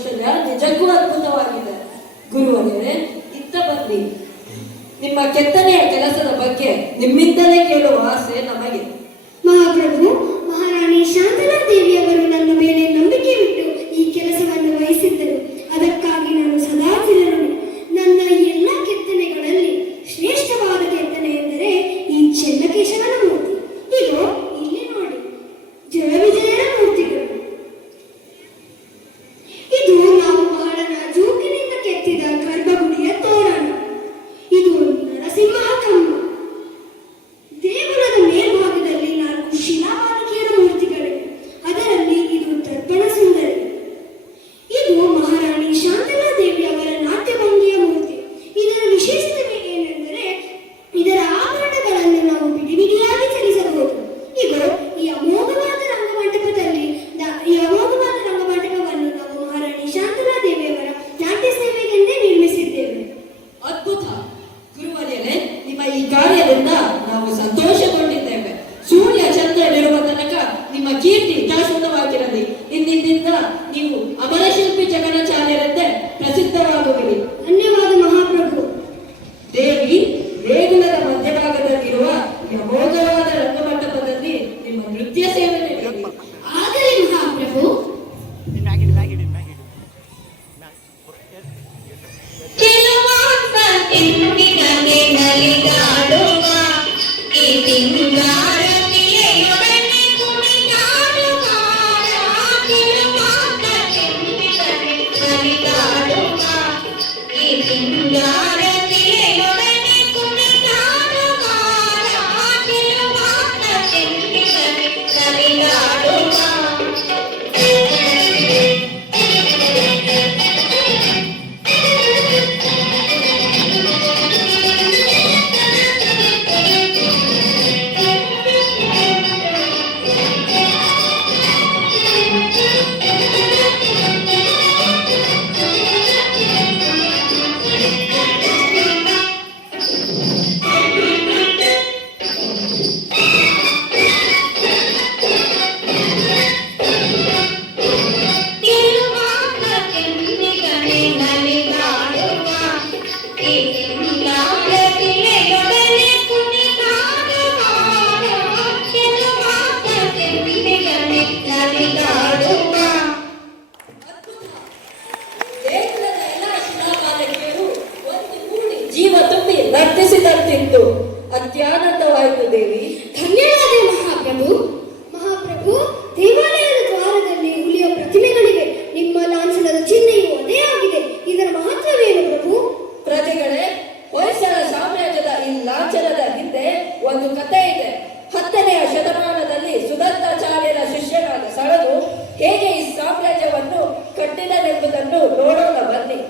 ಕೌಶಲ್ಯ ನಿಜಕ್ಕೂ ಅದ್ಭುತವಾಗಿದೆ. ಗುರುವರೇ, ಇತ್ತ ಬನ್ನಿ. ನಿಮ್ಮ ಕೆತ್ತನೆಯ ಕೆಲಸದ ಬಗ್ಗೆ ನಿಮ್ಮಿಂದಲೇ ಕೇಳುವ ಆಸೆ ನಮಗೆ. ಮಹಾಪ್ರಭು, ಮಹಾರಾಣಿ ಶಾಂತಲಾ ದೇವಿಯವರು ನನ್ನ ಮೇಲೆ ನಂಬಿಕೆ ಇಟ್ಟು ಈ ಕೆಲಸವನ್ನು ವಹಿಸಿದ್ದರು. ಅದಕ್ಕಾಗಿ ನಾನು ಸದಾ ಚಿರಋಣಿ. ನನ್ನ ಎಲ್ಲ ಕೆತ್ತನೆಗಳಲ್ಲಿ ಶ್ರೇಷ್ಠವಾದ ಕೆತ್ತನೆ ಎಂದರೆ ಈ ಚೆನ್ನಕೇಶವನ ಮೂರ್ತಿ. ಇದು ಇಲ್ಲಿ ನೋಡಿ, ಜಯವಿಜಯರ ಮೂರ್ತಿಗಳು. ಇದು ನಾವು ಬಹಳ ನಾಜೂಕಿನಿಂದ ಕೆತ್ತಿದ ಗರ್ಭಗುಡಿಯ ತೋರಣ. ಇದು ನರಸಿಂಹ ಕಂಬ. ದೇಗುಲದ ಮೇಲ್ಭಾಗದಲ್ಲಿ 4 ಶಿಲಾಬಾಲಿಕೆಯರ ಮೂರ್ತಿಗಳಿವೆ. ಅದರಲ್ಲಿ ಇದು ದರ್ಪಣ ಸುಂದರಿ. ಇದು ಮಹಾರಾಣಿ ಶಾಂತಲಾ ದೇವಿಯವರ ನಾಟ್ಯಭಂಗಿಯ ಮೂರ್ತಿ. ಇದರ ವಿಶೇಷತೆ ಏನೆಂದರೆ ಇದರ ಆಭರಣಗಳನ್ನು ನಾವು ಬಿಡಿ ಬಿಡಿಯಾಗಿ ಚಲಿಸಬಹುದು. ಇದು ಈ ಅಮೋಘವಾದ ರಂಗಮಂಟಪವನ್ನು ನಾವು ಮಹಾರಾಣಿ ಶಾಂತಲಾ ದೇವಿಯವರ ನಾಟ್ಯ ಸೇವೆಗೆಂದೇ ನಿರ್ಮಿಸಿದ್ದೇವೆ. ಅದ್ಭುತ. ಗುರುವರ್ಯರೇ, ನಿಮ್ಮ ಈ ಕಾರ್ಯದಿಂದ ನಾವು ಸಂತೋಷಗೊಂಡಿದ್ದೇವೆ. ಸೂರ್ಯ ಚಂದ್ರನಿರುವ ತನಕ ನಿಮ್ಮ ಕೀರ್ತಿ ಶಾಶ್ವತವಾಗಿರಲಿ. ಇಂದಿನಿಂದ ನೀವು ಅಮರಶಿಲ್ಪಿ ಜಗನ್ನಾಚಾರ್ಯರಂತೆ ಪ್ರಸಿದ್ಧವಾಗುವಿರಿ. ಧನ್ಯವಾದ ಮಹಾಪ್ರಭು. ದೇವಿ, ದೇಗುಲದ ಮಧ್ಯಭಾಗದಲ್ಲಿರುವ ಈ ಅಮೋಘವಾದ ರಂಗಮಂಟಪದಲ್ಲಿ ನಿಮ್ಮ ನೃತ್ಯ ಸೇವೆ ನಡೆಯಲಿ. ಆಗಲಿ ಮಹಾಪ್ರಭು. ಜೀವ ತುಂಬಿ ನರ್ತಿಸಿದಂತಿತ್ತು. ಅತ್ಯಾನಂದವಾಯಿತು ದೇವಿ. ಧನ್ಯವಾದ ಮಹಾಪ್ರಭು. ಮಹಾಪ್ರಭು, ದೇವಾಲಯದ ದ್ವಾರದಲ್ಲಿ ಹುಲಿಯ ಪ್ರತಿಮೆಗಳಿವೆ. ನಿಮ್ಮ ಲಾಂಛನದ ಚಿಹ್ನೆಯು ಅದೇ ಆಗಿದೆ. ಇದರ ಮಹತ್ವವೇನು ಪ್ರಭು? ಪ್ರಜೆಗಳೇ, ಹೊಯ್ಸಳ ಸಾಮ್ರಾಜ್ಯದ ಈ ಲಾಂಛನದ ಹಿಂದೆ ಒಂದು ಕಥೆ ಇದೆ. 10ನೆಯ ಶತಮಾನದಲ್ಲಿ ಸುದತ್ತಾಚಾರ್ಯರ ಶಿಷ್ಯನಾದ ಸಳನು ಹೇಗೆ ಈ ಸಾಮ್ರಾಜ್ಯವನ್ನು ಕಟ್ಟಿದನೆಂಬುದನ್ನು ನೋಡೋಣ ಬನ್ನಿ.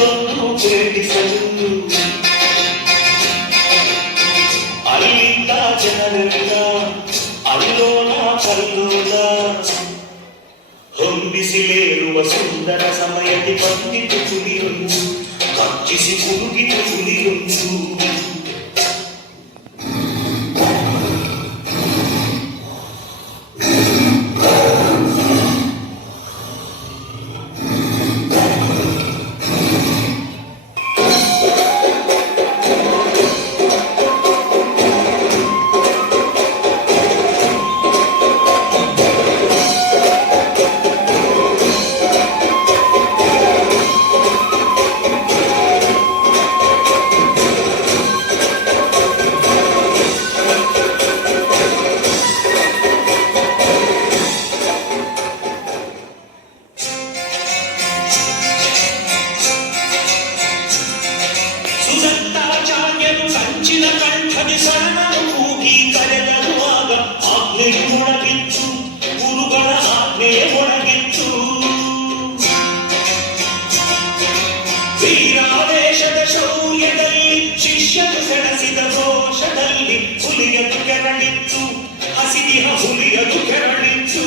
ಯಾರೊಂದು ಪ್ರೇಮಿಸಲು ಅಲ್ಲಿಂದ ಜನರೆಲ್ಲ ಅಲ್ಲೋಲ ಕಲ್ಲೋಲ ಹೊಂಬಿಸಿಲೇರುವ ಸುಂದರ ಸಮಯಕ್ಕೆ ಬಂದಿತು ಹುಲಿಯೊಂದು ಕಚ್ಚಿಸಿ ಕುರುಗಿತು ಹುಲಿಯೊಂದು ಸುದತ್ತಾಚಾರ್ಯರು ಸಂಚಿನ ಕಂಠದಿ ಶರಣನು ಕೂಗಿ ಕರೆದರುವಾಗ ಆಜ್ಞೆಯು ಮೊಳಗಿತ್ತು ಗುರುಗಳ ಆಜ್ಞೆಯೇ ಮೊಳಗಿತ್ತು ವೀರಾವೇಶದ ಶೌರ್ಯದಲ್ಲಿ ಶಿಷ್ಯನು ಸೆಣಸಿದ ರೋಷದಲ್ಲಿ ಹುಲಿಯದು ಕೆರಳಿತ್ತು ಹಸಿದಿಹ ಹುಲಿಯದು ಕೆರಳಿತ್ತು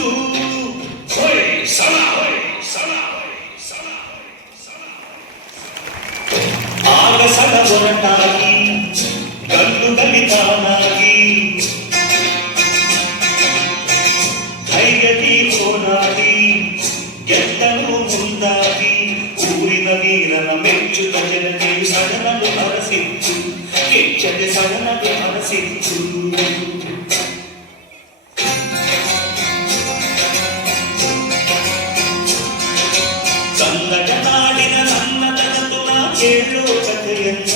ಹೊಯ್ ಸಲ ಹೊಯ್ ಸಲ ಹೊಯ್ ಸಲ ಸಲ ಆಗ ಸಲ ಹೊರಟಾಗಿ ಗಲ್ಲು ಗಲಿತಾನಾಗಿ ಧೈರ್ಯದಿ ಹೋರಾಡಿ ಗೆದ್ದನು ಮುಂದಾಗಿ ಊರಿನ ವೀರನ ಮೆಚ್ಚುತ ಜನತೆಯು ಸಡನಲು ಹರಸಿತ್ತು ಕೆಚ್ಚದೆ ಸಡನಲು ಹರಸಿತ್ತು ಕನ್ನಡ ನಾಡಿನ ನನ್ನ ತನತು ನಾ ಹೇಳೋ ಕಥೆಯನ್ನ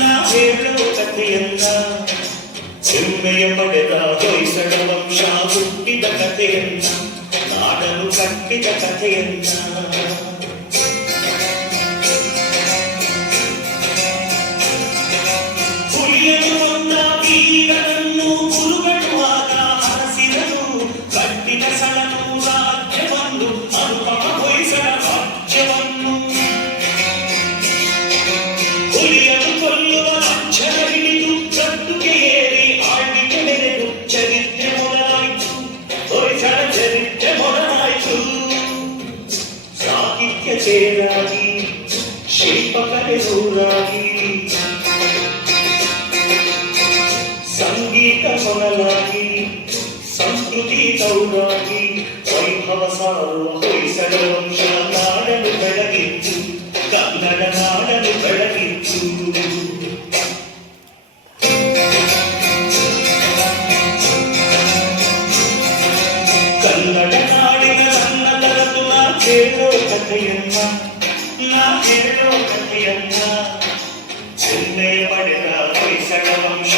ನಾ ಹೇಳೋ ಕಥೆಯನ್ನ ಹೆಮ್ಮೆಯ ಪಡೆದ ಹೊಯ್ಸಳ ವಂಶ ಹುಟ್ಟಿದ ಕಥೆಯನ್ನ ನಾಡಲು ಕಟ್ಟಿದ ಕಥೆಯನ್ನ ಹುಲಿಯನು ಕೊಂದ ವೀರನನ್ನು ಗುರುಗಟ್ಟುವಾಗ ಹರಸಿದನು ಕಟ್ಟಿದ ಸಳನು ರಾಜ್ಯವನ್ನು ಅನುಪಮ ಹೊಯ್ಸಳ ರಾಜ್ಯವನ್ನು ಹುಲಿಯನು ಕೊಲ್ಲುವ ಅಕ್ಷರ ಹಿಡಿದು ಗದ್ದುಗೆ ಏರಿ ಆಳ್ವಿಕೆ ಮೆರೆದು ಚರಿತ್ರೆ ಮೊದಲಾಯಿತು ಹೊಯ್ಸಳ ಚರಿತ್ರೆ ಮೊದಲಾಯಿತು ಸಾಹಿತ್ಯ ಚೇರಾಗಿ ಶಿಲ್ಪಕಲೆ ನೂರಾಗಿ ಸಂಗೀತ ಮೊದಲಾಗಿ ಸಂಸ್ಕೃತಿ ತೌರಾಗಿ ವೈಭವ ಸಾರುವ ಹೊಯ್ಸಳ ವಂಶ ನಾಡಲು ಬೆಳಗಿತ್ತು ಕನ್ನಡ ನಾಡಲು ಬೆಳಗಿತ್ತು ಕನ್ನಡ ನಾಡಿನ ನನ್ನ ತರತು ನಾ ಹೇಳೋ ಕಥೆಯನ್ನ ನಾ ಹೇಳೋ ಕಥೆಯನ್ನ ಹೆಮ್ಮೆಯ ಪಡೆದ ಹೊಯ್ಸಳ ವಂಶ